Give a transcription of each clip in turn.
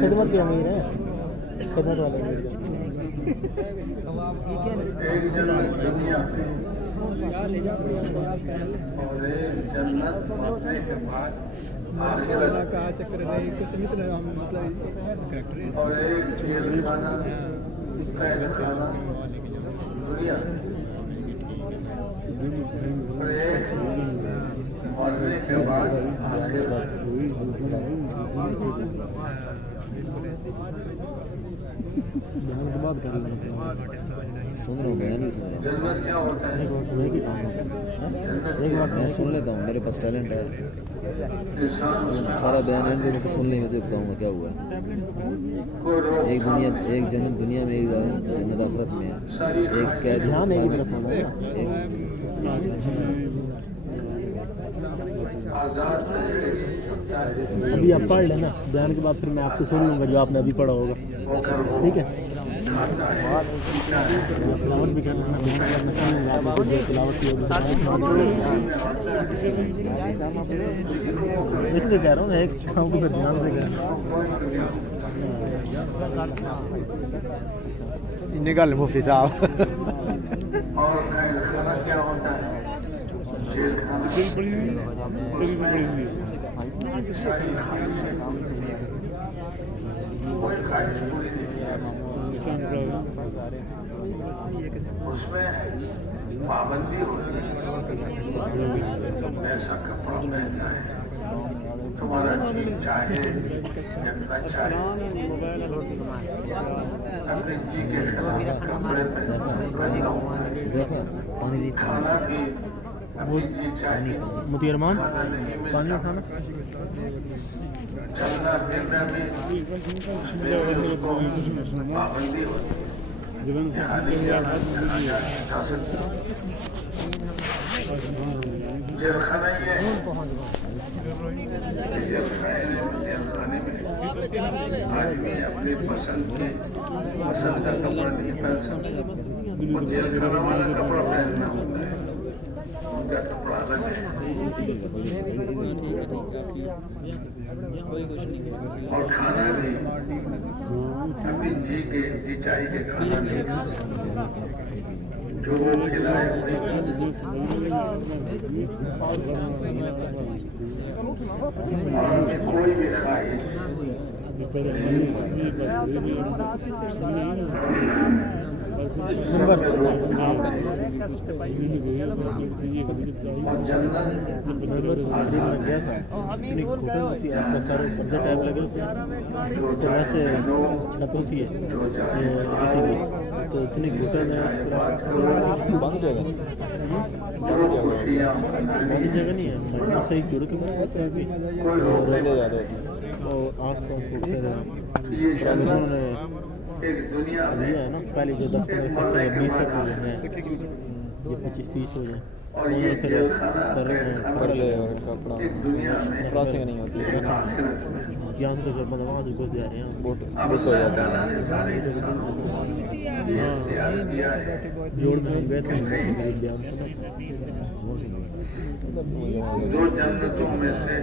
خدمت کی امیر ہے خدمت والا چکر سن لیتا ہوں، میرے پاس ٹیلنٹ ہے، سارا بیان ہے تو سن لیں، میں تو بتاؤں گا کیا ہوا ہے۔ ایک دنیا، ایک جنت دنیا میں، ایک جنت آخرت میں ہے، ایک قید ابھی آپ پڑھ لینا بیان کے بعد پھر میں آپ سے سن لوں گا جو آپ نے ابھی پڑھا ہوگا، ٹھیک ہے؟ تلاوت بھی کر لینا، تلاوت کی اس لیے کہہ رہا ہوں ایک کام کو پھر دھیان سے کہہ نکال مفتی صاحب۔ اس میں پابندی ہوتی ہے، ایسا کپڑا پہننا ہے تمہارا جی چاہے جتنا چاہے اپنے جی کے خلاف کپڑے پہننا، کھانا بھی اپنی جی چاہے، متی ارمان پانی کھانا، چلنا پھرنا بھی اس میں پابندی ہوتی ہے۔ جیلخانہ یہ جیلخانے میں آدمی اپنی پسند کا کپڑا نہیں پہن سکتا، جیلخانہ والا کپڑا پہننا ہوتا ہے، ان کا کپڑا الگ ہے، اور کھانا بھی اپنی جی چاہیے کہ کھانا نہیں کھا سکتا، جو وہ کھلائے اور کوئی بھی کھائے ویسے چھت ہوتی ہے اسی لیے تو اتنی گھٹن ہے، اس طرح بہت جگہ نہیں ہے، صحیح جڑ کے بنا ابھی اور آس پاس ہے نا، پہلے جو 10-15 صفحے 20 صفحے ہیں یہ 25-30 ہو جائیں اور یہ جیلخانہ کر لے اور کپڑا پراسنگ نہیں ہوتی ہے۔ यहाँ से तो मतलब वहाँ से घुस जा रहे हैं अब अल्लाह ताला ने सारे इंसानों को ये इख्तियार दिया है जोड़ में हम गए थे बयान से दो जन्नतों में से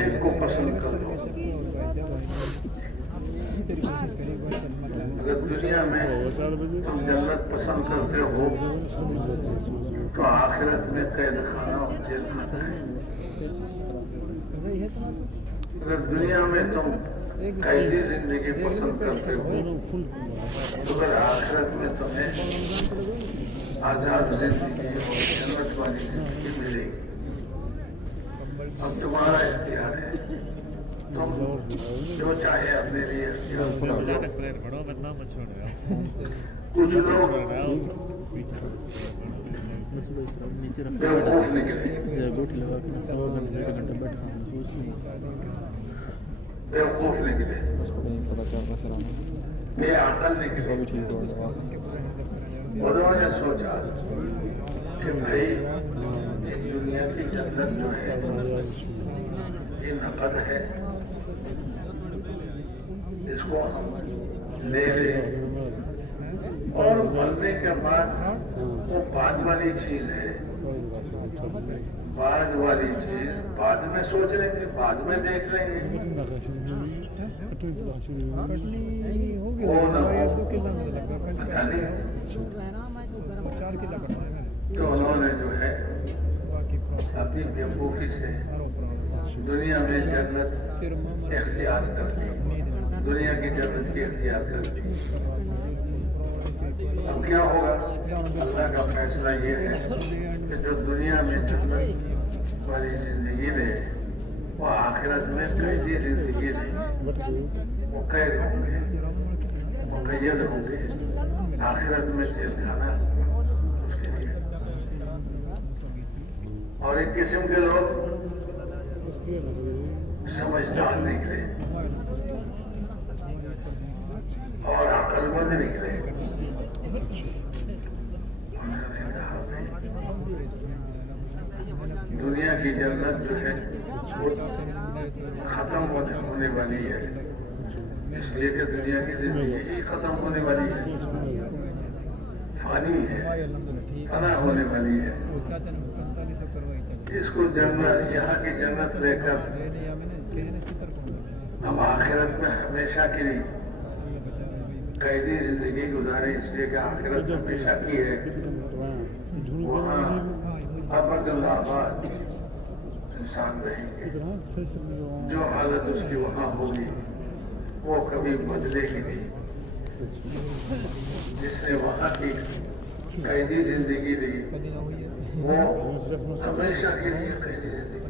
एक को पसंद कर लो। अगर दुनिया में तुम जन्नत पसंद करते हो तो आखिरत में कैद खाना और जेल खाना है। अगर दुनिया में तुम कैदी जिंदगी पसंद करते हो तो अगर आखिरत में तुम्हें आजाद जिंदगी और जन्नत वाली जिंदगी मिलेगी। अब तुम्हारा इख्तियार है, तुम जो चाहे अपने लिए इख्तियार करो। कुछ लोग नीचे रख बेवकूफ निकले, गोटी लगा के 100 घंटे बैठा सोच बेवकूफ निकले, बेअकल निकले। उन्होंने सोचा कि भाई ये दुनिया की जन्नत जो है ये नकद है, इसको हम ले लें और मरने के बाद वो बाद वाली चीज है, बाद वाली चीज बाद में सोच लेंगे, बाद में देख लेंगे। वो न हो पता नहीं। तो उन्होंने जो है अपनी बेवकूफी से दुनिया में जन्नत इख्तियार कर ली, दुनिया की जन्नत की इख्तियार कर ली। अब क्या होगा? अल्लाह का फैसला ये है कि जो दुनिया में जन्नत वाली जिंदगी ले वो आखिरत में कैदी जिंदगी ले, वो कैद होंगे, वो कैद होंगे, आखिरत में जेल खाना उसके लिए। और एक किस्म के लोग समझदार निकले और अक्लमंद निकले। दुनिया की जन्नत जो है वो खत्म होने वाली है, इसलिए कि दुनिया की जिंदगी ही खत्म होने वाली है, फानी है, फना होने वाली है। इसको जन्नत, यहाँ की जन्नत लेकर हम आखिरत में हमेशा के लिए कैदी जिंदगी गुजारे, इसलिए कि आखिरत हमेशा की है। वहाँ अबदुल्लाबाद इंसान रहेंगे, जो हालत उसकी वहाँ होगी वो कभी बदलेगी नहीं। जिसने वहाँ की कैदी जिंदगी ली वो हमेशा के लिए कैदी जिंदगी,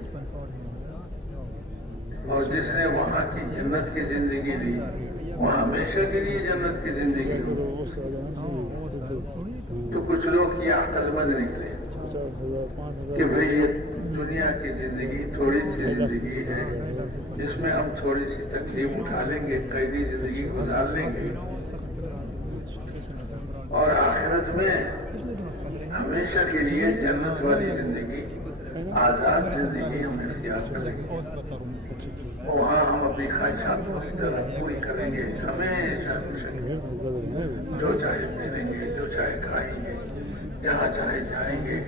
और जिसने वहाँ की जन्नत की जिंदगी ली वो हमेशा के लिए जन्नत की जिंदगी हो। तो कुछ लोग ये अक्लमंद निकले कि भाई ये दुनिया की जिंदगी थोड़ी सी जिंदगी है, इसमें हम थोड़ी सी तकलीफ उठा लेंगे, कैदी जिंदगी गुजार लेंगे, और आखिरत में हमेशा के लिए जन्नत वाली जिंदगी, आजाद जिंदगी हम इख्तियार करेंगे। वहाँ हम अपनी ख्वाहिशात पूरी करेंगे, हमेशा जो चाहे पहनेंगे, जो चाहे खाएंगे, जहाँ चाहे जाएंगे,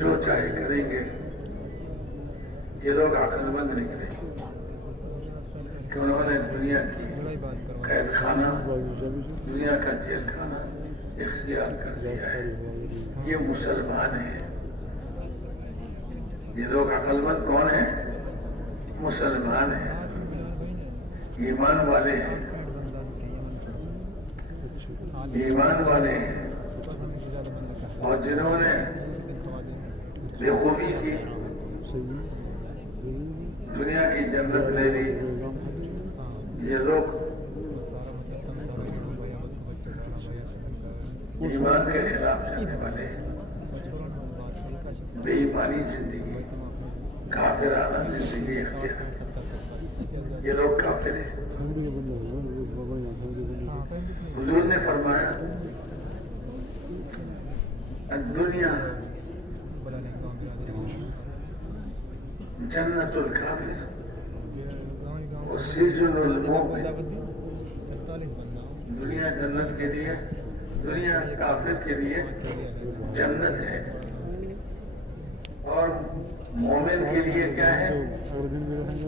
जो चाहे करेंगे। ये लोग अक्लमंद निकले कि उन्होंने दुनिया की कैद खाना, दुनिया का जेल खाना इख्तियार कर लिया है। ये मुसलमान है। ये लोग अक्लमंद कौन है? मुसलमान है, ईमान वाले हैं, ईमान वाले हैं, और जिन्होंने बेखूबी की दुनिया की जन्नत ले ली, ये लोग ईमान के खिलाफ चलने वाले हैं। बेईमानी जिंदगी, काफिराना जिंदगी इख्तियार, ये लोग काफिर हैं। हुजूर ने फरमाया दुनिया जन्नतुल काफिर, उससे सिजनुल मोमिन, दुनिया जन्नत के लिए, दुनिया काफिर के लिए जन्नत है, और मोमिन के लिए क्या है?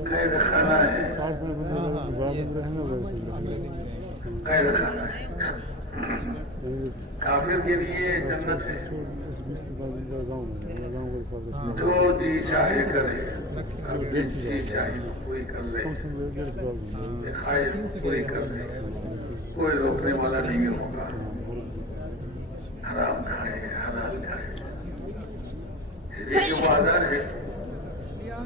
कैद खाना है, कैद खाना है। काफिर के लिए जन्नत है, जो जी चाहे करे, जी चाहे पूरी कर ले, ख्वाहिश पूरी कर ले, कोई रोकने वाला नहीं होगा। हराम खाए, हलाल खाए, ये वो आजाद है।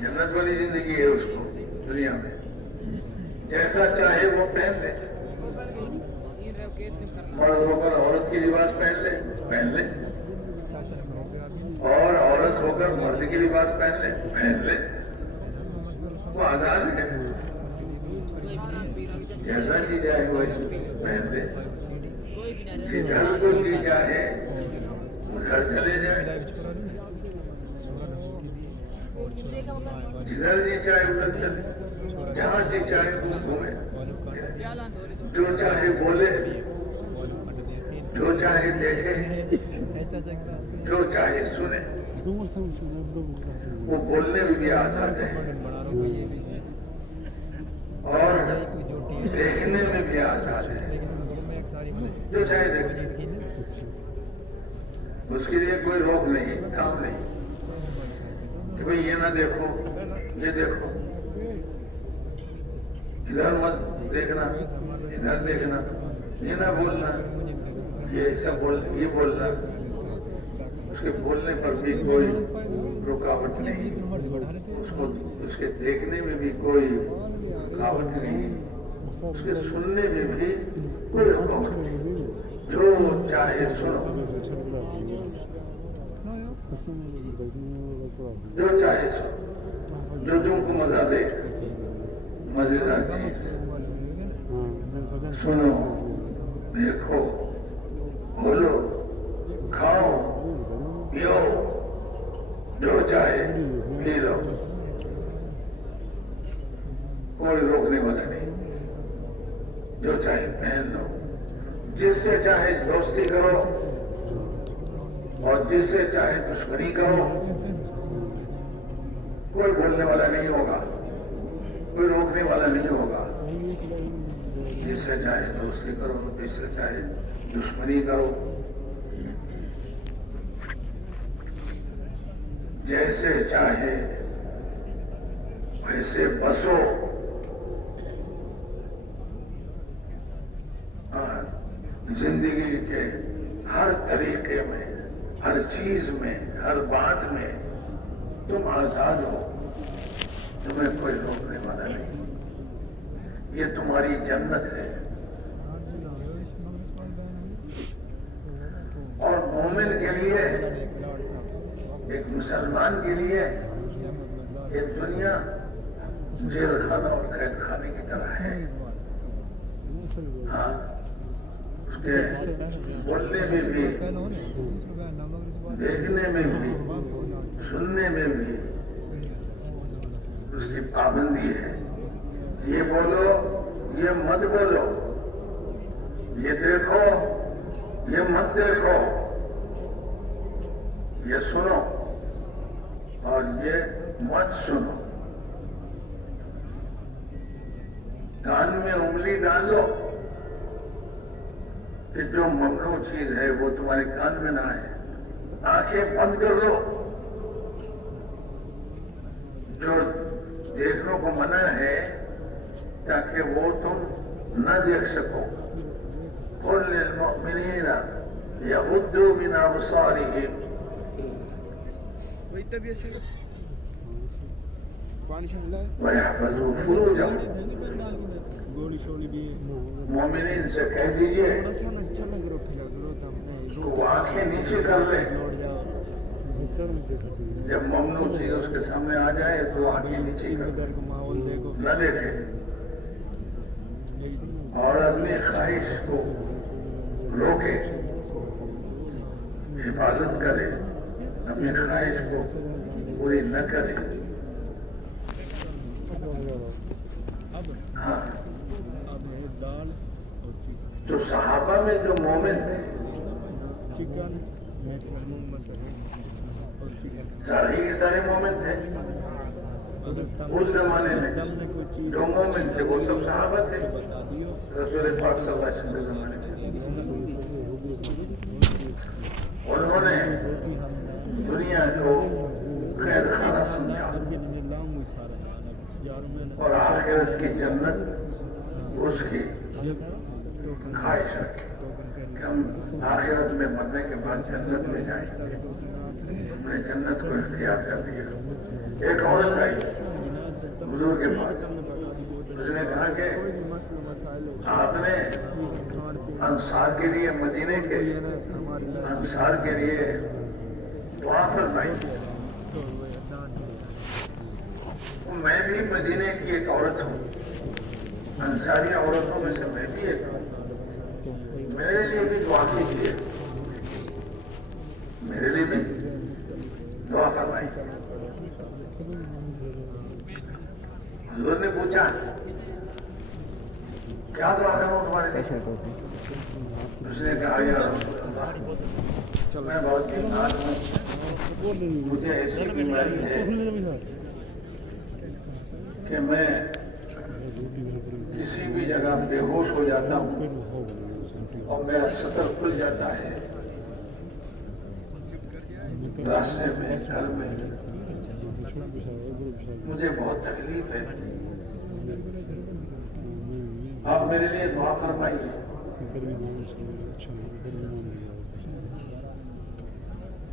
जन्नत वाली जिंदगी है उसको दुनिया में, जैसा चाहे वो पहन ले, मर्द होकर औरत की लिबास पहन ले, और औरत होकर मर्द की लिबास पहन ले, वो आजाद है। जैसा जी जाए वैसे पहन ले, जिधर को जी चाहे उधर चले जाए, जिधर जी चाहे उधर चले, जहाँ जी चाहे घूमे, जो चाहे बोले, जो चाहे देखे, जो चाहे सुने, वो बोलने में भी आजाद है और देखने में भी आजाद है। जो चाहे देखे, उसके लिए कोई रोक नहीं, काम नहीं कि भाई ये ना देखो, ये देखो, इधर मत देखना, इधर देखना, ये ना बोलना, ये सब ये बोलना। उसके बोलने पर भी कोई रुकावट नहीं, उसको उसके देखने में भी कोई रुकावट नहीं, उसके सुनने में भी कोई रुकावट नहीं। जो चाहे सुनो, जो चाहे सुनो, जो तुमको मजा दे, मजेदार चीज सुनो, देखो, बोलो, खाओ, पियो, जो चाहे पी लो, कोई रोकने वाला नहीं। जो चाहे पहन लो, जिससे चाहे दोस्ती करो और जिससे चाहे दुश्मनी करो, कोई बोलने वाला नहीं होगा, कोई रोकने वाला नहीं होगा। जिससे चाहे दोस्ती करो, जिससे चाहे दुश्मनी करो, जैसे चाहे वैसे बसो। जिंदगी के हर तरीके में, हर चीज में, हर बात में तुम आजाद हो, तुम्हें कोई रोकने वाला नहीं। ये तुम्हारी जन्नत है। और मोमिन के लिए, एक मुसलमान के लिए ये दुनिया जेल खाना और कैद खाने की तरह है। हाँ, उसके बोलने में भी, देखने में भी, सुनने में भी उसकी पाबंदी है। ये बोलो, ये मत बोलो, ये देखो, ये मत देखो, ये सुनो और ये मत सुनो। कान में उंगली डाल लो कि जो ममनू चीज है वो तुम्हारे कान में ना आए। आंखें बंद कर लो, जो देखने को मना है ताकि वो तुम न देख सको। कुल लिलमुमिनीना यगुद्दू मिन अबसारिहिम, वयहफज़ू फुरूजहम। मोमिनीन से कह दीजिए तो वो आंखें नीचे कर ले। जब ममनू चीज उसके सामने आ जाए तो आंखें नीचे कर न देखे और अपनी ख्वाहिश को रोके, हिफाजत करे, अपनी ख्वाहिश को पूरी न करे। हाँ, अब है दाल और चिकन। जो सहाबा में जो मोमिन थे चिकन मैक्सिमम मसाले और चिकन। सारे के सारे मोमिन थे उस जमाने में। कोई चीज जो मोमिन थे वो सब सहाबा थे बता दियो। रसूल पाक सल्लल्लाहु अलैहि वसल्लम के जमाने में। उन्होंने दुनिया को खैर खाना समझा और आखिरत की जन्नत उसकी ख्वाहिश रखी कि हम आखिरत में मरने के बाद जन्नत में जाएंगे। हमने जन्नत को इख्तियार कर दिया। एक औरत आई बुजुर्ग के पास, उसने कहा कि आपने अंसार के लिए, मदीने के अंसार के लिए दुआ फरमाई। मैं भी मदीने की एक औरत हूँ, अंसारी औरतों में से मैं भी एक हूँ, मेरे लिए भी दुआ कीजिए, मेरे लिए भी दुआ फरमाई। हुजूर ने पूछा क्या दुआ करूं तुम्हारे लिए? उसने कहा यार मैं बहुत बीमार हूँ, मुझे ऐसी बीमारी है कि मैं किसी भी जगह बेहोश हो जाता हूँ और मेरा सतर खुल जाता है, रास्ते में, घर में मुझे बहुत तकलीफ है, आप मेरे लिए दुआ फरमाइए।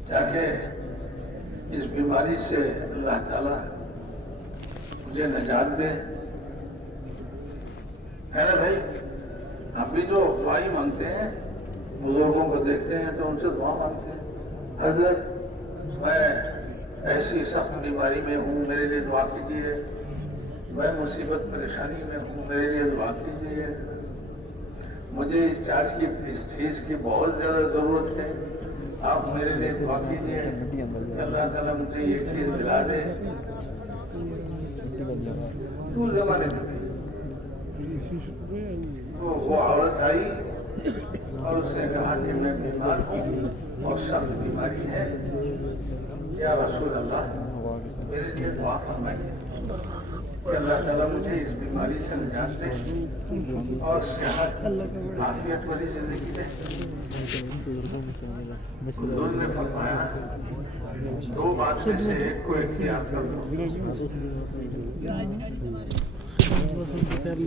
ताकि इस बीमारी से अल्लाह ताला मुझे नजात दे। है ना भाई, हम भी जो दुआ ही मांगते हैं, बुजुर्गों को देखते हैं तो उनसे दुआ मांगते हैं, हजरत मैं ऐसी सख्त बीमारी में हूँ, मेरे लिए दुआ कीजिए, मैं मुसीबत परेशानी में हूँ, मेरे लिए दुआ कीजिए, मुझे इस चीज की बहुत ज्यादा जरूरत है, आप मेरे लिए दुआ कीजिए, अल्लाह ताला मुझे ये चीज मिला दे। दूर जमाने में तो वो औरत आई और उसने कहा कि मैं बीमार हूँ और सख्त बीमारी है, या रसूल अल्लाह मेरे लिए दुआ फरमाइए कि अल्लाह ताला मुझे इस बीमारी से निजात दे और सेहत आफियत वाली जिंदगी दे। हुजूर ने फरमाया दो बात में से एक को इख्तियार कर लो।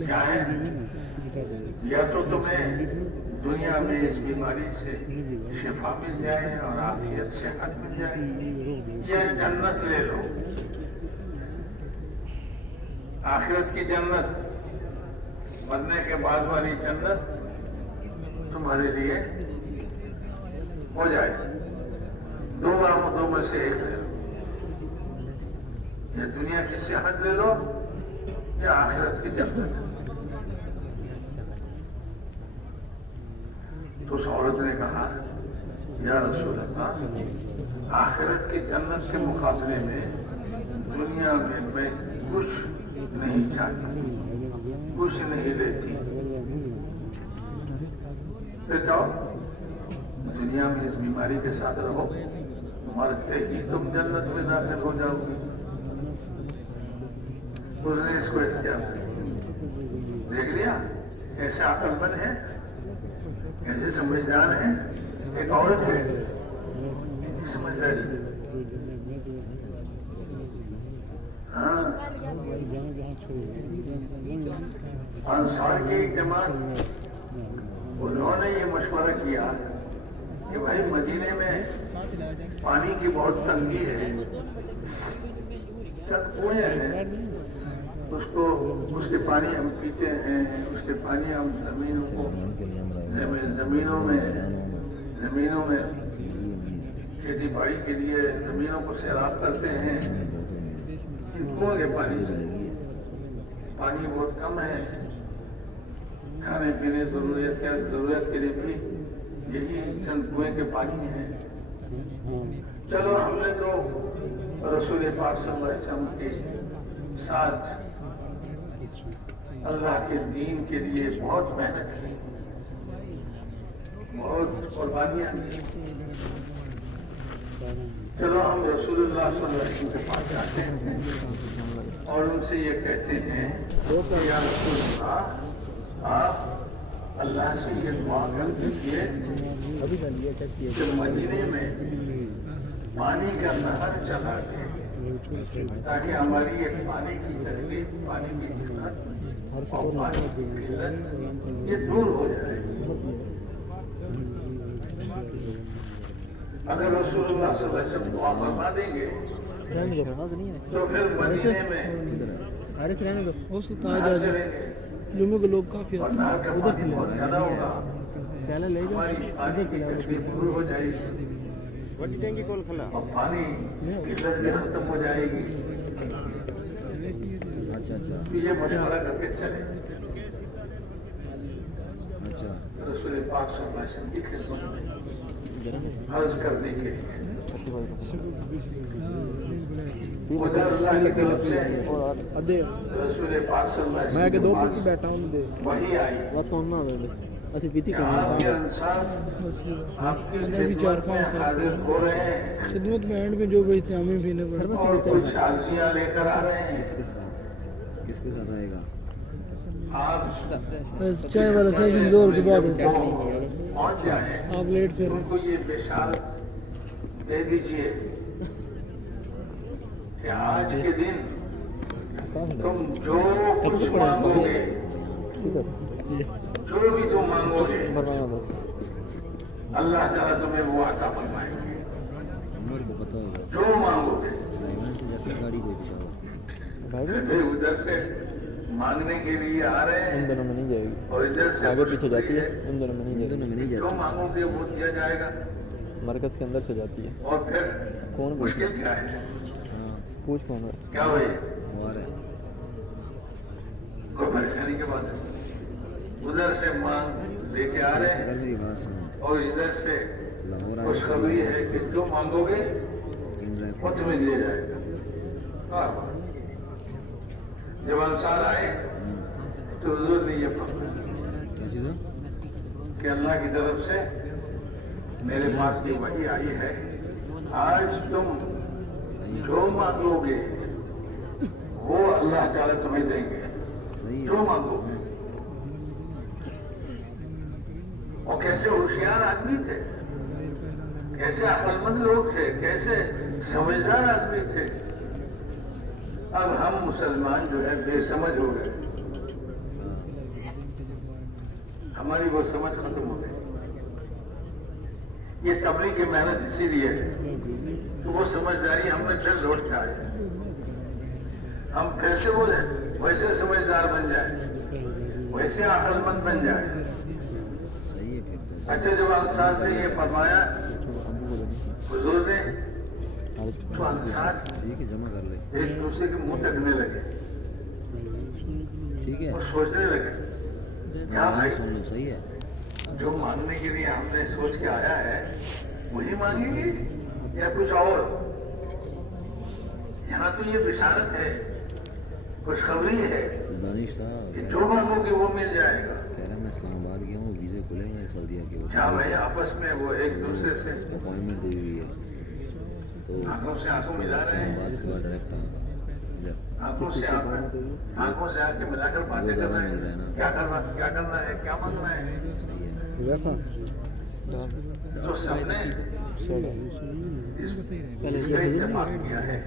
क्या है? या तो तुम्हें दुनिया में इस बीमारी से शिफा मिल जाए और आफियत सेहत मिल जाए, या जन्नत ले लो, आखिरत की जन्नत, मरने के बाद वाली जन्नत तुम्हारे लिए हो जाए। दो आमदों में से एक ले लो, या दुनिया की सेहत ले लो या आखिरत की जन्नत। तो उस औरत ने कहा या रसूल अल्लाह आखिरत की जन्नत के मुकाबले में दुनिया में मैं कुछ नहीं चाहती, कुछ नहीं लेती। फिर जाओ दुनिया में इस बीमारी के साथ रहो, मरते ही तुम जन्नत में दाखिल हो जाओगे। उसने इसको इख्तियार देख लिया, ऐसे अक्लमंद है, ऐसे समझदार है, एक औरत है समझदारी। हाँ, अंसार की एक जमात उन्होंने ये मशवरा किया कि भाई मदीने में पानी की बहुत तंगी है, चंद कुएं हैं, उसको उसके पानी हम पीते हैं, उसके पानी हम जमीनों में खेती बाड़ी के लिए जमीनों को सैराब करते हैं। इन कुओं के पानी से पानी बहुत कम है, खाने पीने जरूरत के लिए भी यही चंद कुएं के पानी है। चलो हमने तो रसूल पाक सल्लल्लाहु अलैहि वसल्लम के साथ اللہ کے دین کے لیے بہت محنت کی، بہت قربانیاں دی۔ چلو ہم رسول اللہ صلی اللہ علیہ وسلم کے پاس جاتے ہیں اور ان سے یہ کہتے ہیں کہ یا رسول اللہ، آپ اللہ سے یہ دعا کر دیجیے کہ مدینے میں پانی کا نہر چلا دے، تاکہ ہماری ایک پانی کی تکلیف، پانی کی قلت اور پانی کی قلت یہ دور ہو جائے۔ اگر رسول اللہ صلی اللہ علیہ وسلم دعا فرما دیں گے تو پھر مدینے میں جمعے کو لوگ کافی اور نہر کا پانی بہت زیادہ ہوگا، ہماری پانی کی تکلیف دور ہو جائے گی اور پانی کی قلت بھی ختم ہو جائے گی۔ اچھا اچھا یہ مشورہ کر کے چلے اچھا رسول پاک صلی اللہ علیہ وسلم کی خدمت میں عرض کرنے کے لیے ادھر اللہ کی طرف سے رسول پاک صلی اللہ علیہ وسلم کے پاس وحی آئی کہ آپ کے انصار آپ کی خدمت میں حاضر ہو رہے ہیں خدمت میں اینڈ میں جو بھیجتے ہیں ہمیں پینے پر اور کچھ عرضیاں لے کر آ رہے ہیں۔ کس کے ساتھ آئے گا؟ آپ چائے والا سیشن زور کے بعد ہوتا ہے، پہنچ جائیں، آپ لیٹ پھر ان کو یہ بشارت دے دیجئے کہ آج کے دن تم جو کچھ مانگو گے، جو بھی تم مانگو گے، اللہ تعالیٰ تمہیں وہ عطا فرمائیں گے۔ عمر کو پتہ ہوگا جو مانگو گے، سے جاتی گاڑی کوئی پچھاڑا جیسے ادھر سے مانگنے کے لیے آ رہے ہیں دونوں میں نہیں جائے گی، اور ادھر سے آگے پیچھے جاتی ہے، ان دونوں میں نہیں جاتی، دونوں میں نہیں جو جاتی مانگو گے وہ دیا جائے گا۔ مرکز کے اندر سے جاتی ہے۔ اور پھر کون مشکل کیا ہے؟ ہاں پوچھ کون ہے؟ کیا بھائی وہ آ رہا ہے کوئی پریشانی کی بات ہے؟ ادھر سے مانگ لے کے آ رہے اگر ہیں میری بات سنو اور ادھر سے لاہور خوشخبری ہے کہ جو مانگو گے وہ تمہیں دیا جائے گا۔ واہ واہ۔ جب انصار آئے تو حضور نے یہ فرمایا کیا چیز ہے؟ کہ اللہ کی طرف سے میرے پاس یہ وحی آئی ہے، آج تم جو مانگو گے وہ اللہ تعالیٰ تمہیں دیں گے، صحیح جو مانگو گے۔ اور کیسے ہوشیار آدمی تھے، کیسے عقل مند لوگ تھے، کیسے سمجھدار آدمی تھے۔ اب ہم مسلمان جو ہے بے سمجھ ہو گئے، ہماری وہ سمجھ ختم ہو گئی۔ یہ تبلیغ کی محنت اسی لیے ہے کہ وہ سمجھداری ہم نے پھر لوٹ کے آئے، ہم پھر سے بولے ویسے سمجھدار بن جائے، ویسے عقل مند بن جائے۔ صحیح ہے پھر تو اچھا جب انصار سے یہ فرمایا حضور نے تو انصار ٹھیک ہے جمع کر لے ایک دوسرے کے منہ تکنے لگے ٹھیک ہے اور سوچنے لگے کیا بھائی سن لو صحیح ہے جو مانگنے کے لیے ہم نے سوچ کے آیا ہے وہی مانگیں گے یا کچھ اور؟ یہاں تو یہ بشارت ہے، خوشخبری ہے دانش تھا کہ جو مانگو گے وہ مل جائے گا۔ کہہ رہا میں اسلام آباد گیا ہوں ویزے کھلے ہوئے ہیں سعودیہ کے کیا بھائی آپس میں وہ ایک دوسرے سے اپوائنٹمنٹ ہوئی ہوئی ہے تو آنکھوں سے آنکھوں ملا رہے اسلام ہیں، آباد کے بعد ڈائریکٹ ادھر آنکھوں سے آنکھیں ملا کر باتیں کر رہے ہیں، کیا کرنا ہے، کیا مانگنا ہے۔ صحیح ہے تو سب نے اس کا اتفاق کیا ہے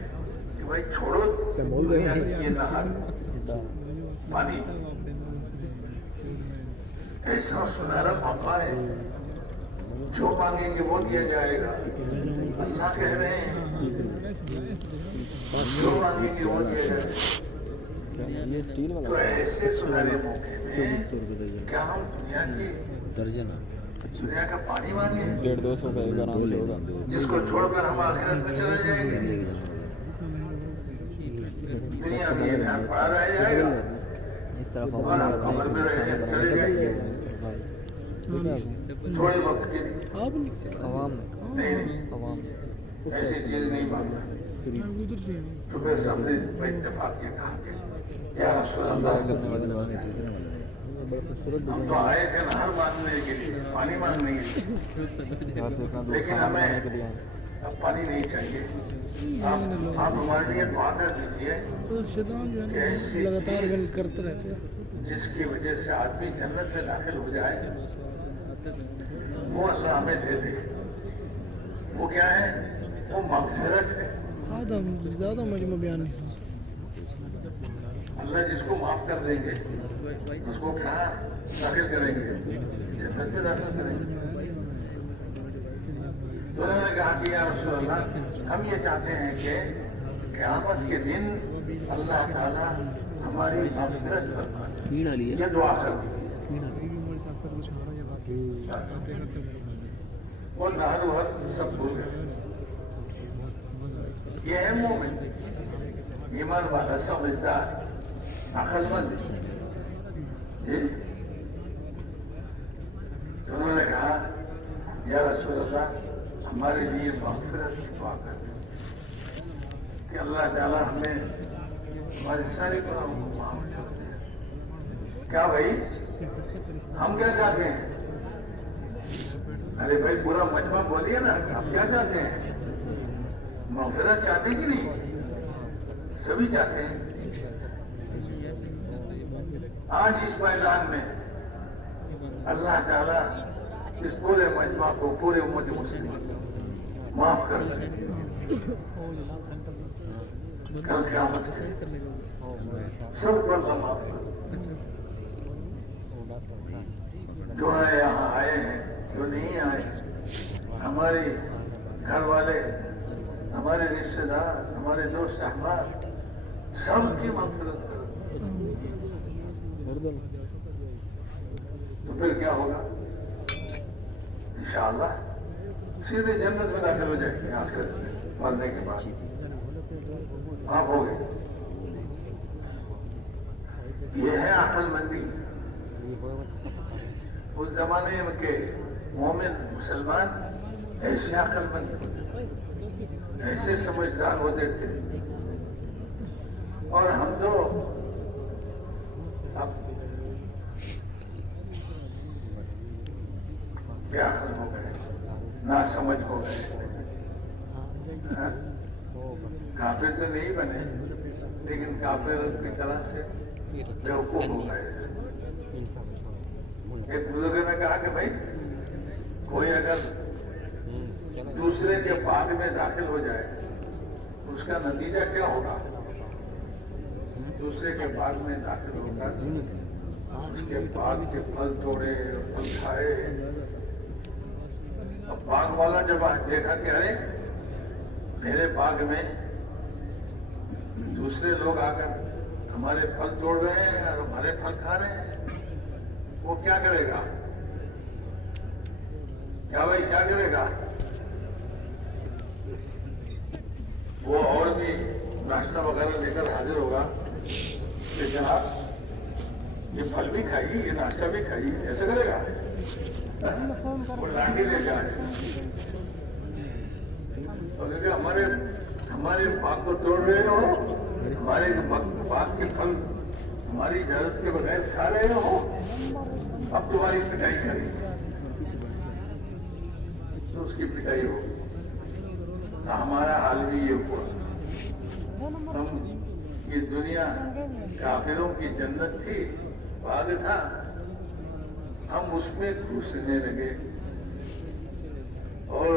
کہ بھائی چھوڑو دنیا کی یہ نہر پانی، ایسا سنہرا موقع ہے، جو مانگیں گے وہ دیا جائے گا۔ اللہ کہہ رہے ہیں جو مانگیں گے وہ دیا جائے گا۔ یہ اسٹیل تو والا ایسے سنہرے موقع میں کیا ہم دنیا کی درجن دنیا کا پانی مانگیں 150 کا ایک دو آرام سے لے ہوگا۔ لیں دو جس کو چھوڑ کر ہم آخرت میں چلے جائیں گے؟ لے کے جانا دنیا میں یہ دھیان پڑا رہ جائے گا اس طرف اور ہم قبر میں رہ کے چلے جائیں گے تھوڑے وقت کے لیے۔ عوام نہیں عوام ایسی چیز نہیں مانگنا۔ तो फिर सबने इत्तेफाक ये कहा कि या रसूल अल्लाह, हम तो आए थे नहर मांगने के लिए, पानी मांगने के लिए, लेकिन हमें अब पानी नहीं चाहिए। आप हमारे लिए दुआ कर दीजिए कि ऐसी लगातार चीज़ गलत करते रहते हैं। जिसकी वजह से आदमी जन्नत में दाखिल हो जाए, वो अल्लाह हमें दे दे। वो क्या है? वो मग़फ़िरत है। आदम ज़्यादा मजमू बयान नहीं। अल्लाह जिसको माफ कर देंगे उसको कहाँ दाखिल करेंगे? जन्नत में दाखिल करेंगे। तो उन्होंने कहा कि या रसूल अल्लाह, हम ये चाहते हैं कि क़यामत के दिन अल्लाह ताला हमारी मग़फ़िरत फरमाए। पीड़ा लिया ये दुआ करो। वो नहर वहर सब भूल गए। ये है मोमिन, ईमान वाला, समझदार, अक्लमंद। जी। तो उन्होंने कहा या रसूल अल्लाह, हमारे लिए मग़फ़िरत की दुआ कर दे कि अल्लाह ताला हमें हमारे सारे गुनाहों को माफ कर दे। क्या भाई, हम क्या चाहते हैं? अरे भाई, पूरा मजमा बोलिए ना, आप क्या चाहते हैं? मग़फ़िरत चाहते कि नहीं? सभी चाहते हैं। आज इस मैदान में अल्लाह ताला इस पूरे मजमा को, पूरे उम्मत मुस्लिम माफ कर दे। कल क़यामत है, सब पर माफ कर दे। जो है यहाँ आए हैं, जो नहीं आए, हमारे घर वाले, हमारे रिश्तेदार, हमारे दोस्त अहबाब, सबकी मग़फ़िरत करो। तो फिर क्या होगा? इंशाअल्लाह सीधे जन्नत में दाखिल हो जाएंगे। आखिर मरने के बाद आप हो गए। ये है अक्लमंदी। उस जमाने के मोमिन मुसलमान ऐसे अक्लमंद, ऐसे समझदार होते थे। और हम तो क्या हो गए, ना समझ हो गए। काफिर तो नहीं बने, लेकिन काफिर की तरह से बेवकूफ हो गए। एक बुजुर्ग ने कहा कि भाई, कोई अगर दूसरे के बाग में दाखिल हो जाए उसका नतीजा क्या होगा? दूसरे के बाग में दाखिल होकर उसके बाग के फल तोड़े, फल खाए। अब बाग वाला जब देखा कि अरे मेरे बाग में दूसरे लोग आकर हमारे फल तोड़ रहे हैं और हमारे फल खा रहे हैं, वो क्या करेगा? क्या भाई, क्या करेगा? वो और भी नाश्ता वगैरह लेकर हाजिर होगा कि जनाब ये फल भी खाइए, ये नाश्ता भी खाइए, ऐसे करेगा? वो लाठी ले जाए और हमारे बाग को तोड़ रहे हो, हमारे बाग के फल हमारी इजाजत के बगैर खा रहे हो, अब तुम्हारी पिटाई करेगी। तो उसकी पिटाई हो। हमारा हाल भी ये हुआ। हम ये दुनिया काफिरों की जन्नत थी, बाग था, हम उसमें घुसने लगे और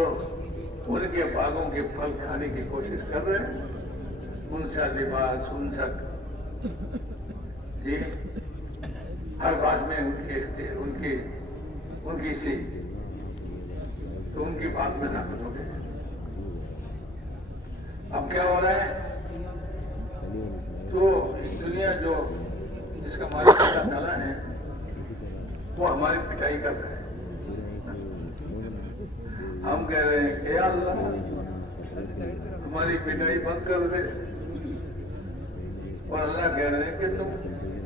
उनके बागों के फल खाने की कोशिश कर रहे हैं। उनसा लिबास, उनसा जी, हर बात में उनकी सी, तो उनकी बात में दाखिल हो गए। अब क्या हो रहा है? तो दुनिया जो जिसका मालिक अल्लाह ताला है, वो हमारी पिटाई कर रहा है। हम कह रहे हैं कि या अल्लाह हमारी पिटाई बंद कर दे, और अल्लाह कह रहे हैं कि तुम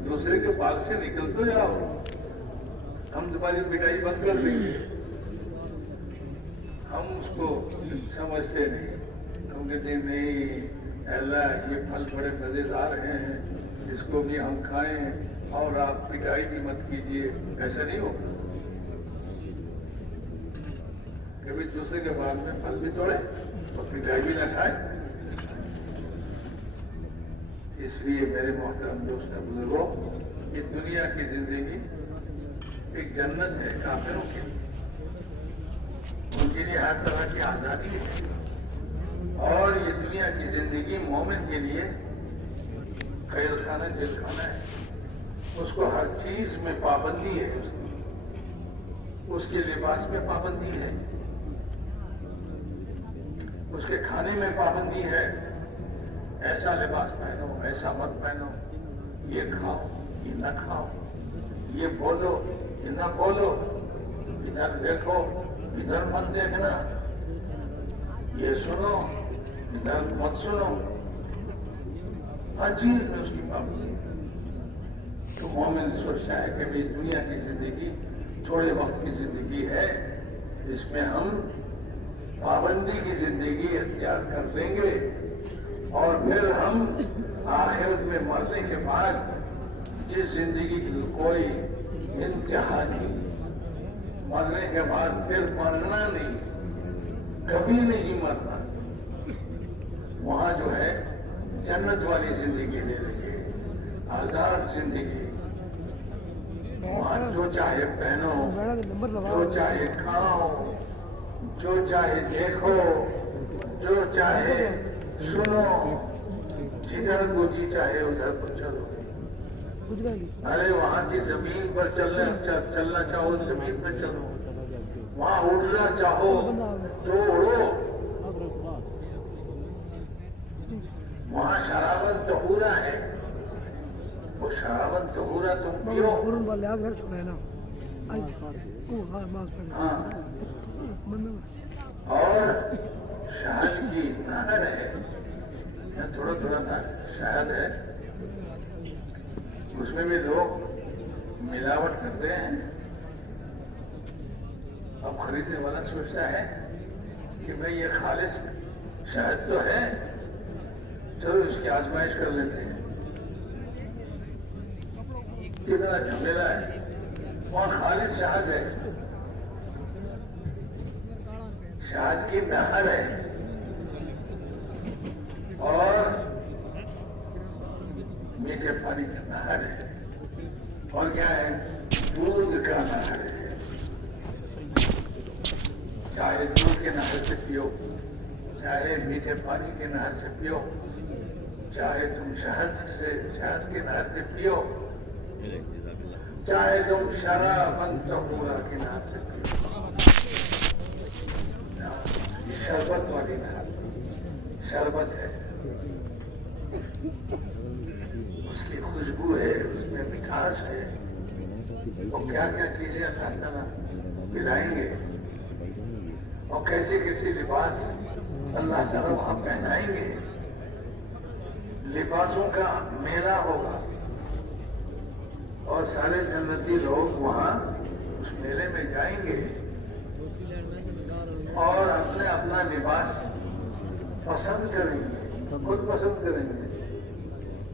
दूसरे के बाग से निकल तो जाओ, हम तुम्हारी पिटाई बंद कर देंगे। हम उसको समझते नहीं, हम कहते नहीं, अल्लाह ये फल बड़े मजेदार हैं, इसको भी हम खाएं और आप पिटाई भी मत कीजिए, ऐसा नहीं हो। कभी दूसरे के बाग में फल भी तोड़े और पिटाई भी न खाए। इसलिए मेरे मोहतरम दोस्त बुजुर्गों, ये दुनिया की जिंदगी एक जन्नत है काफिरों के लिए, उनके लिए हर तरह की आजादी है। और ये दुनिया की जिंदगी मोमिन के लिए खैर खाना जेल खाना है, उसको हर चीज में पाबंदी है, उसके लिबास में पाबंदी है, उसके खाने में पाबंदी है। ऐसा लिबास पहनो, ऐसा मत पहनो, ये खाओ, ये न खाओ, ये बोलो, ये न बोलो, इधर देखो, इधर मत देखना, ये सुनो, इधर मत सुनो, हर चीज में उसकी पाबंदी। तो मोमिन सोचता है कि भाई दुनिया की जिंदगी थोड़े वक्त की जिंदगी है, इसमें हम पाबंदी की जिंदगी इख्तियार कर लेंगे और फिर हम आखिरत में मरने के बाद जिस जिंदगी की कोई इंतहा नहीं, मरने के बाद फिर मरना नहीं, कभी नहीं मरना, वहां जो है जन्नत वाली जिंदगी ले लेंगे, आजाद जिंदगी। वहां जो चाहे पहनो, जो चाहे खाओ, जो चाहे देखो, जो चाहे सुनो, जिधर को जी चाहे उधर को चलो। अरे वहां की जमीन पर चलना चाहो जमीन पर चलो, वहां उड़ना चाहो तो उड़ो, वहां शराबत तहूरा है, वो शराबत तहूरा तुम पियो। हाँ, और शहद की नहर है, थोड़ा थोड़ा शहद है, उसमें भी लोग मिलावट करते हैं। अब खरीदने वाला सोचता है कि भाई ये खालिस शहद तो है, चलो इसकी आजमाइश कर लेते हैं। कितना झमेला है, वहां खालिस शहद है, शहद की नहर है और मीठे पानी का नहर है, और क्या है, दूध का नहर है। चाहे दूध के नहर से पियो, चाहे मीठे पानी के नहर से पियो, चाहे तुम शहद के नहर से पियो, चाहे तुम शराबन तहूरा के नहर से पियो। शरबत वाली नहर, शरबत है, उसकी खुशबू है, उसमें मिठास है, और क्या क्या चीजें अल्लाह ताला पिलाएंगे, और कैसे कैसे लिबास अल्लाह ताला वहां पहनाएंगे। लिबासों का मेला होगा और सारे जन्नती लोग वहां उस मेले में जाएंगे और अपने अपना लिबास पसंद करेंगे, खुद पसंद करेंगे,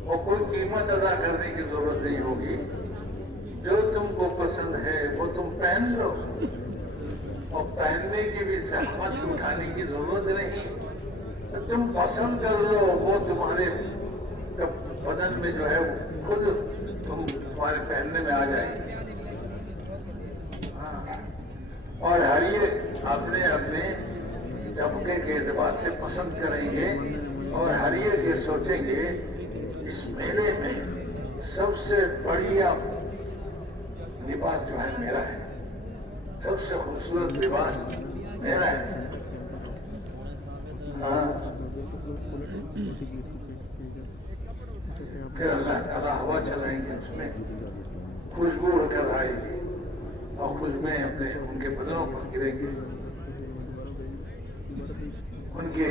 और कोई कीमत अदा करने की जरूरत नहीं होगी। जो तुमको पसंद है वो तुम पहन लो, और पहनने की भी जहमत उठाने की जरूरत नहीं, तो तुम पसंद कर लो, वो तुम्हारे बदन में जो है खुद तुम्हारे पहनने में आ जाएगी। और हर एक अपने अपने तबके के एतबार से पसंद करेंगे, और हर एक ये सोचेंगे इस मेले में सबसे बढ़िया लिबास जो है मेरा है, सबसे खूबसूरत लिबास मेरा है। हाँ, फिर अल्लाह ताला हवा चलाएंगे, उसमें खुशबू होकर आएगी और खुशबुएं अपने उनके बदनों पर गिरेंगे, उनके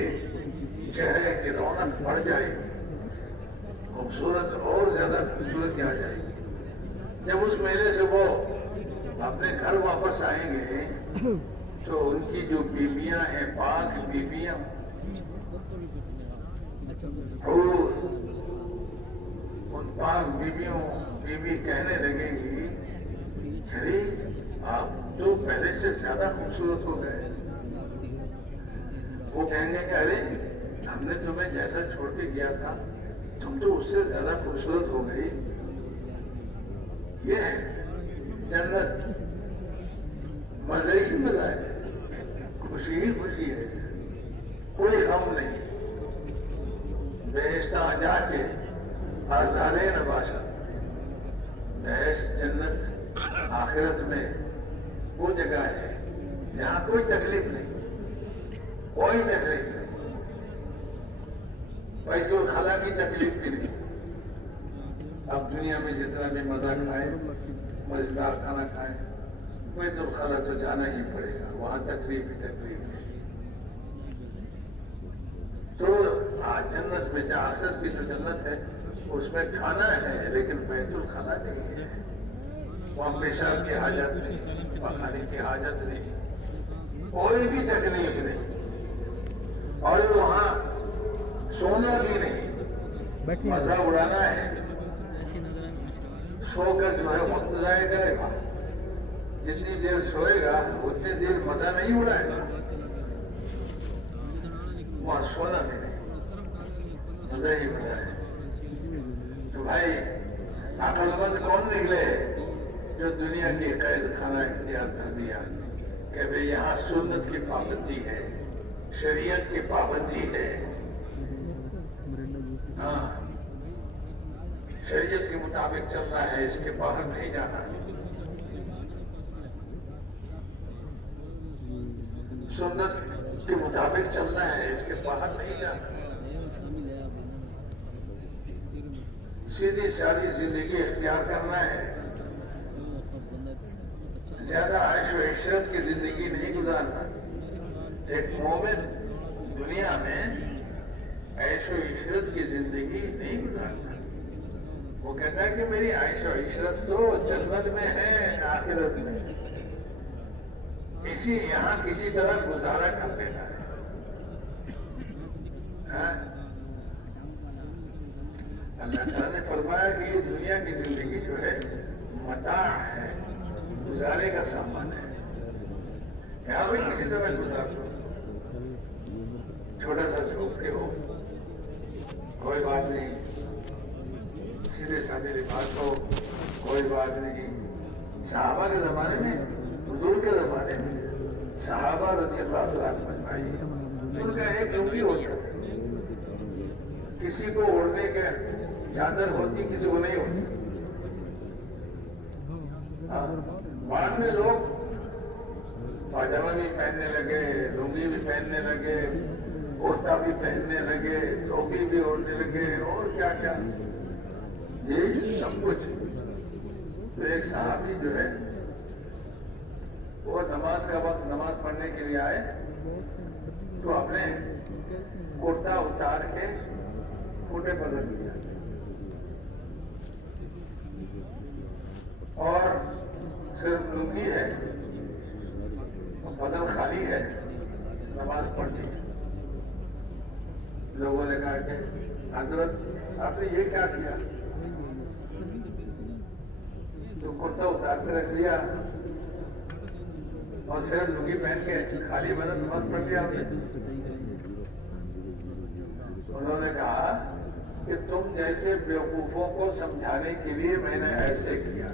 चेहरे की रौनक बढ़ जाएगी, खूबसूरत और ज्यादा खूबसूरत आ जाएगी। जब उस मेले से वो अपने घर वापस आएंगे तो उनकी जो बीबियां हैं, पाक बीबियां, उन पाक बीवी कहने लगेंगी, अरे आप तो पहले से ज्यादा खूबसूरत हो गए। वो कहेंगे कि अरे हमने तुम्हें जैसा छोड़ के गया था तुम तो उससे ज्यादा खूबसूरत हो गई। ये है जन्नत, मजा ही मजा है, खुशी ही खुशी है, कोई गम नहीं। बेहश्ता जाके आजारे नबाशा, बेहश्त जन्नत आखिरत में वो जगह है जहां कोई तकलीफ नहीं, कोई तकलीफ नहीं, बैतुल खला की तकलीफ भी नहीं। अब दुनिया में जितना भी मजा खाए, मजेदार खाना खाए, बैतुल खला तो जाना ही पड़ेगा, वहां तकलीफ ही तकलीफ है। तो आज जन्नत में आखिरत की जो जन्नत है उसमें खाना है, लेकिन बैतुल खला नहीं है। वहां पेशाब की हाजत नहीं, पखाने की हाजत नहीं, कोई भी तकलीफ नहीं, और वहां सोना भी नहीं, मजा उड़ाना है। सोकर जो है वक्त जाया करेगा, जितनी देर सोएगा उतनी देर मजा नहीं उड़ाएगा। वहां सोना भी नहीं, मजा ही मजा है। तो भाई अक्लमंद कौन निकले जो दुनिया की कैद खाना इख्तियार कर दिया कि भाई यहाँ सुन्नत की पाबंदी है, शरीयत की पाबंदी है। हाँ, शरीयत के मुताबिक चलना है, इसके बाहर नहीं जाना है। सुन्नत के मुताबिक चलना है, इसके बाहर नहीं जाना। सीधी सादी जिंदगी इख्तियार करना है, ज्यादा आयश व इशरत की जिंदगी नहीं गुजारना। एक मोमिन दुनिया में आयश व इशरत की जिंदगी नहीं गुजारना। वो कहता है कि मेरी आयश व इशरत तो जन्नत में है, आखिरत में, इसी यहाँ किसी तरह गुजारा कर देना है। अल्लाह ताला ने फरमाया कि ये दुनिया की जिंदगी जो है मता है, गुजारे का सामान है। यहाँ भी किसी तरह गुजार दो, छोटा सा झोंपड़े हो, कोई बात नहीं, सीधे साधे लिबास हो, कोई बात नहीं। सहाबा के जमाने में, हुजूर के जमाने में सहाबा रज़ियल्लाहु तआला अन्हुम अजमाईन, उनका एक लुंगी होता था, किसी को ओढ़ने के चादर होती, किसी को नहीं होती। बाद में लोग पाजामा भी पहनने लगे, लुंगी भी पहनने लगे, कुर्ता भी पहनने लगे, टोपी भी ओढ़ने लगे, और क्या क्या, ये सब कुछ। तो एक सहाबी जो है वो नमाज का वक्त नमाज पढ़ने के लिए आए, तो अपने कुर्ता उतार के खूंटे पर रख दिया और सिर्फ लुंगी है, बदन खाली है, नमाज पढ़नी है। लोगों ने कहा कि हजरत आपने ये क्या किया? तो कुर्ता उतार के रख लिया और सिर्फ लुंगी पहन के खाली बदन नमाज पढ़ लिया आपने। उन्होंने कहा कि तुम जैसे बेवकूफों को समझाने के लिए मैंने ऐसे किया,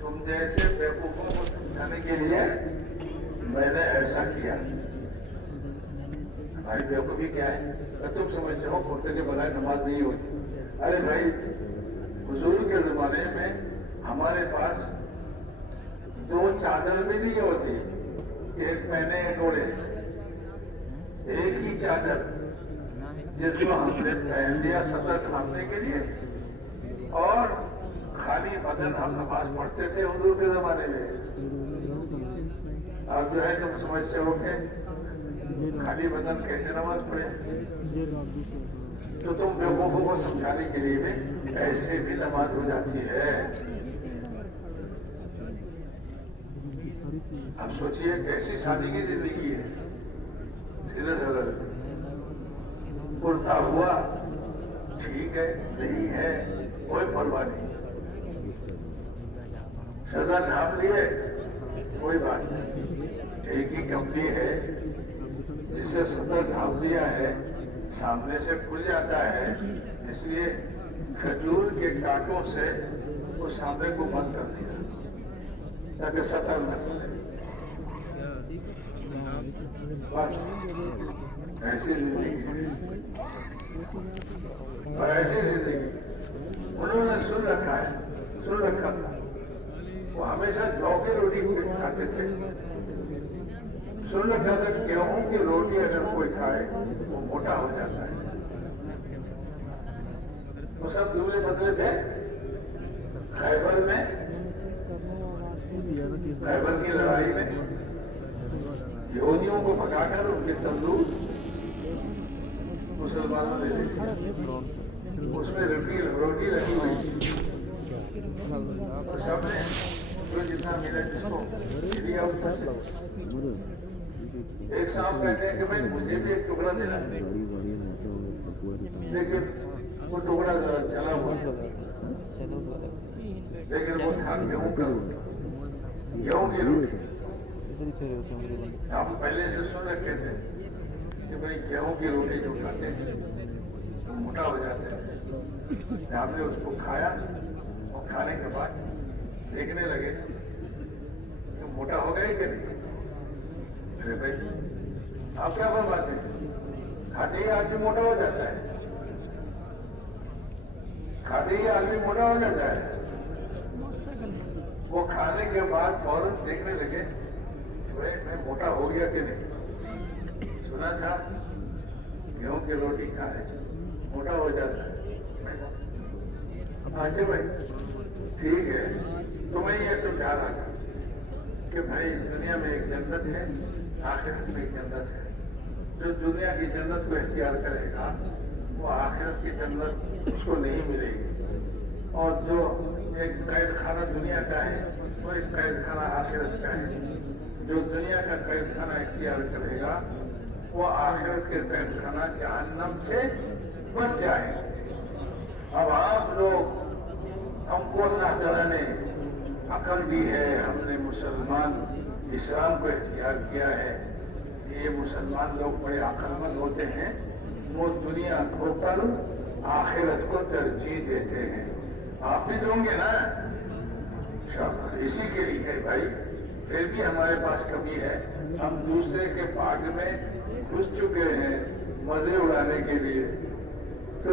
तुम जैसे बेवकूफों को समझाने के लिए मैंने ऐसा किया। हमारी बेवकूफी क्या है? तो तुम समझते हो कुर्ते के बगैर नमाज नहीं होती। अरे भाई, हुजूर के जमाने में हमारे पास दो चादर भी नहीं होती, एक पहने एक ओढ़े, एक ही चादर जिसको हमने पहन लिया सतर खांसने के लिए, और खाली बदन हम नमाज पढ़ते थे हुजूर के जमाने में। अब जो है तुम समझते हो कि खाली बदन कैसे नमाज पढ़े? तो तुम बेवकूफों को समझाने के लिए भी ऐसे भी नमाज हो जाती है। अब सोचिए कैसी शादी की जिंदगी है, सीधे सरल। कुर्ता हुआ ठीक है, नहीं है कोई परवाह नहीं, सजा ढांप लिए कोई बात नहीं। एक ही कंपनी है जिसे सजा ढांप दिया है, सामने से खुल जाता है, इसलिए खजूर के कांटों से वो सामने को बंद कर दिया ताकि सतर न खुले। बस ऐसी जिंदगी, और ऐसी जिंदगी उन्होंने सुन रखा था। वो हमेशा जौ की रोटी खाते थे, सुन रखा था गेहूं की रोटी अगर कोई खाए वो मोटा हो जाता है। वो सब दूल्हे बदले थे। खैबर की लड़ाई में यहूदियों को भगाकर उनके तंदूर मुसलमानों ने ले लिया, उसमें रोटी रखी हुई, और सबने जो जितना मिला जिसको दिया उसका। एक साहब कहते हैं कि भाई मुझे भी एक टुकड़ा देना, लेकिन वो टुकड़ा जला हुआ, लेकिन वो था गेहूं की रोटी। आप पहले से सुन रखे थे कि भाई गेहूं की रोटी जो खाते हैं वो मोटा हो जाते हैं। आपने उसको खाया और खाने के बाद देखने लगे तो मोटा हो गए कि नहीं? अरे भाई आप क्या बर्बाद हैं, खाते ही आदमी मोटा हो जाता है, खाते ही आदमी मोटा हो जाता है। वो खाने के बाद फौरन देखने लगे भाई मैं मोटा हो गया कि नहीं। सुना था गेहूं की रोटी खाए मोटा हो जाता है। अच्छा भाई ठीक है, तो मैं ये समझा रहा था कि भाई दुनिया में एक जन्नत है, आखिरत में एक जन्नत है। जो दुनिया की जन्नत को इख्तियार करेगा वो आखिरत की जन्नत उसको नहीं मिलेगी, और जो एक कैद खाना दुनिया का है वो एक कैद खाना आखिरत का है। जो दुनिया का कैद खाना इख्तियार करेगा वो आखिरत के कैद खाना जहन्नम से बच जाएंगे। अब आप लोग, हमको अल्लाह ताला ने अकल दी है, हमने मुसलमान इस्लाम को इख्तियार किया है। ये मुसलमान लोग बड़े अक्लमंद होते हैं, वो दुनिया खोकर आखिरत को तरजीह देते हैं। आप भी दोगे ना? इसी के लिए है भाई, फिर भी हमारे पास कमी है, हम दूसरे के बाग में घुस चुके हैं मजे उड़ाने के लिए, तो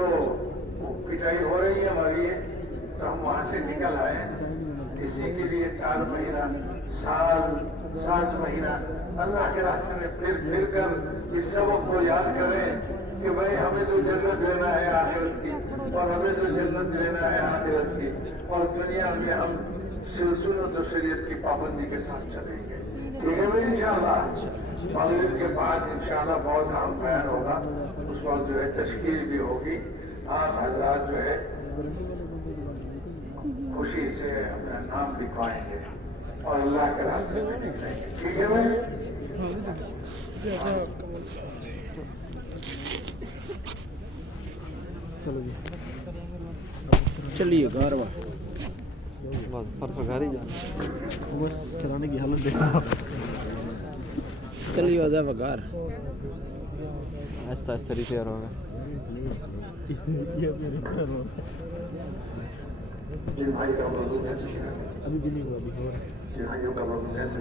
वो पिटाई हो रही है हमारी, तो हम वहां से निकल आए। इसी के लिए 4 महीना, साल, 7 महीना अल्लाह के रास्ते में फिर कर इस सबक को याद करें कि भाई हमें तो जन्नत लेना है आखिरत की, और हमें तो जन्नत लेना है आखिरत की, और दुनिया में हम सुन्नत और शरीयत की पाबंदी के साथ चलेंगे। ठीक है भाई, इंशाअल्लाह मगरिब के बाद इंशाअल्लाह बहुत अहम बयान होगा, उस वक्त जो है तशकील भी होगी। आप हजरात जो है खुशी से अपना नाम लिखवाएंगे और अल्लाह के रास्ते में निकलेंगे। ठीक है भाई? चलो जी, चलिए गारवा परसों घर ही जा सराने की हालत देखो। चलिए आ जाए घर, आहिस्ता आहिस्ता रिपेयर होगा। जिन भाई का वजू कैसे अभी भी नहीं हुआ, अभी हो रहा है। जिन भाइयों का वजू कैसे